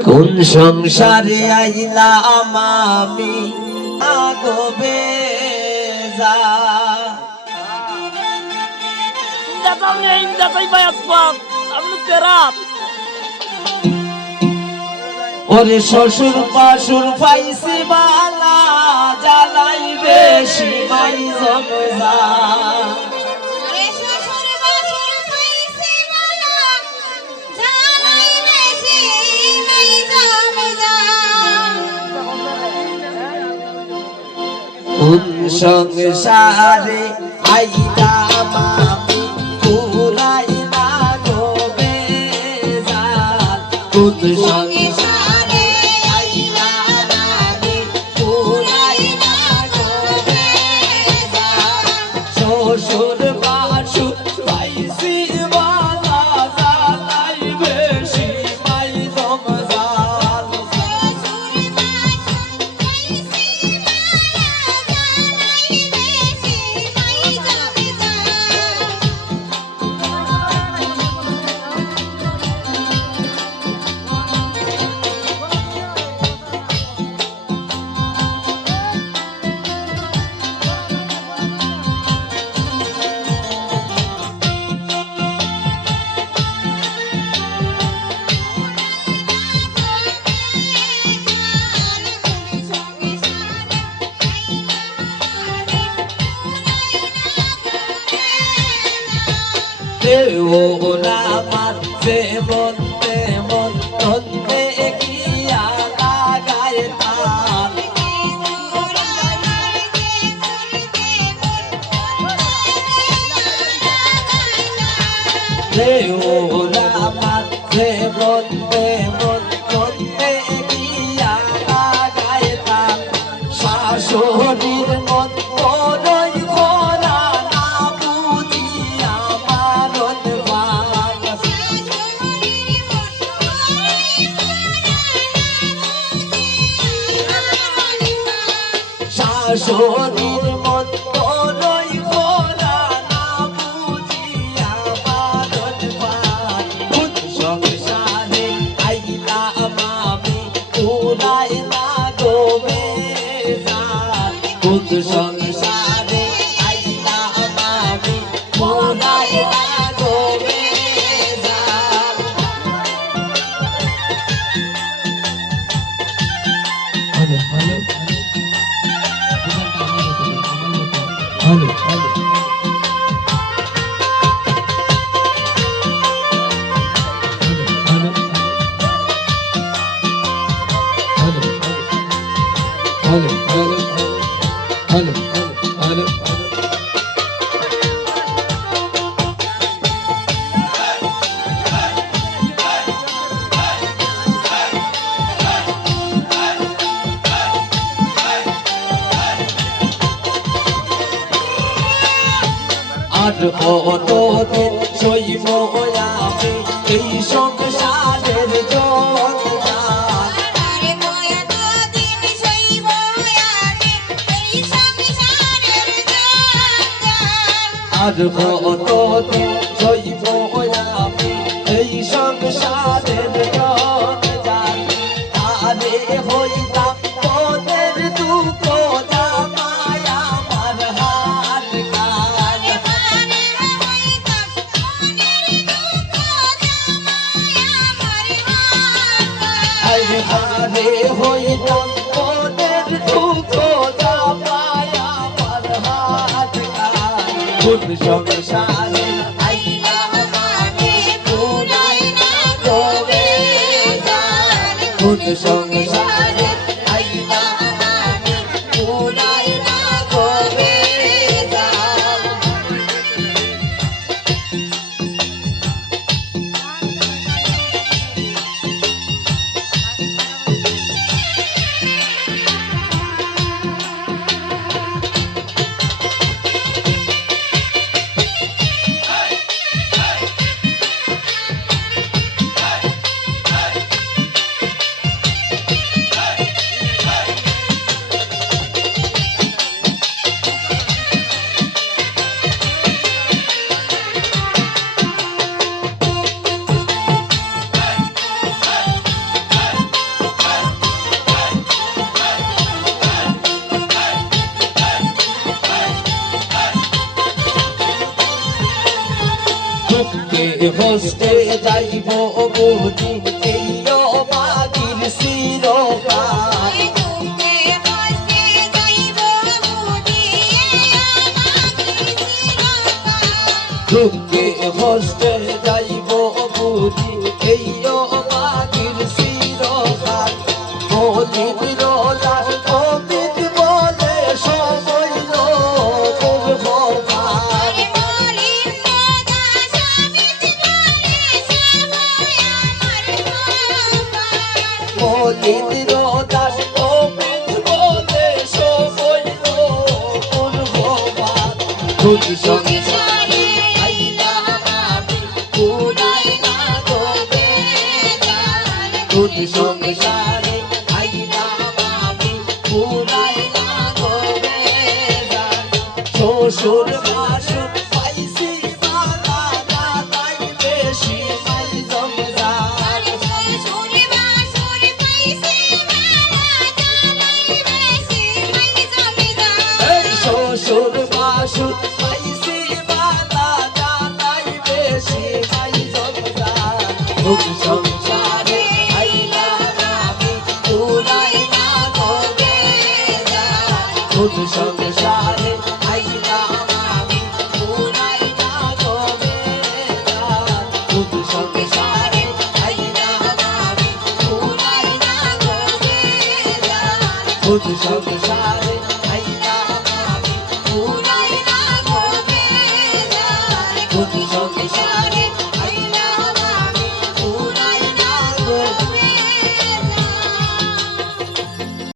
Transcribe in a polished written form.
কোন সংসারে আইলাম আমি আগবে যা ওরে শ্বশুর পাশুর পাইছি বালা জ্বালাই বেশি মাই জমজা কোন সংসারে আইলাম আমি পুরাই না গোবে জাল কোন সংসারে আইলাম আমি পুরাই না গোবে জাল শ্বশুর বাসুর পাইছি বালা জ্বালাই বেশি মাই জমজাল ওরা আমার যেমন তেমন তন্তে গিয়া লাগায় তাল ওরা আমার যেমন তেমন তন্তে গিয়া লাগায় তাল শাশুড়ির মন বড়ই খরা না বুঝিয়া মারণ ভাল শাশুড়ির মন বড়ই খরা না বুঝিয়া মারণ ভাল কোন সংসারে আইলাম আমি পুরাই না গোবে জাল কোন সংসারে আইলাম আমি পুরাই না গোবে জাল আর কতদিন সইব আমি এই সংসারের জঞ্জাল আর কতদিন সইব আমি এই সংসারের জঞ্জাল আরে হইতাম তোদের দুঃখ জামাই আমার হাত কাল আরে হারে হইতাম তোদের দুঃখ জামাই আমার হাত কাল কোন সংসারে আইলাম আমি পুরাই না গোবে জাল কোন সংসারে আইলাম আমি পুরাই না গোবে জাল হস্তে যাইব বুঝি এই মাটির চিরকাল দুঃখে হস্তে যাইব বুঝি এই মাটির চিরকাল মলিন রোলার অমিত বলে সময় পূর্বকাল মলিন রোলার অমিত বলে সময় পূর্বকাল খুদ সংসারে আইলাম আমি পুরাই না তবে খুদ সংসারে আইলাম আমি পুরাই না তবে শ্বশুর শাশুর পাইছি মালা দাদাই বেশি মাই জমদার এই শ্বশুর শাশুর পাইছি মালা দাদাই বেশি মাই জমদার খুদ সংসারে আইলাম আমি পুরাই না তবে খুদ সংসারে আইলাম আমি পুরাই না তবে খুদ সংসারে আইলাম আমি পুরাই না তবে খুদ সংসারে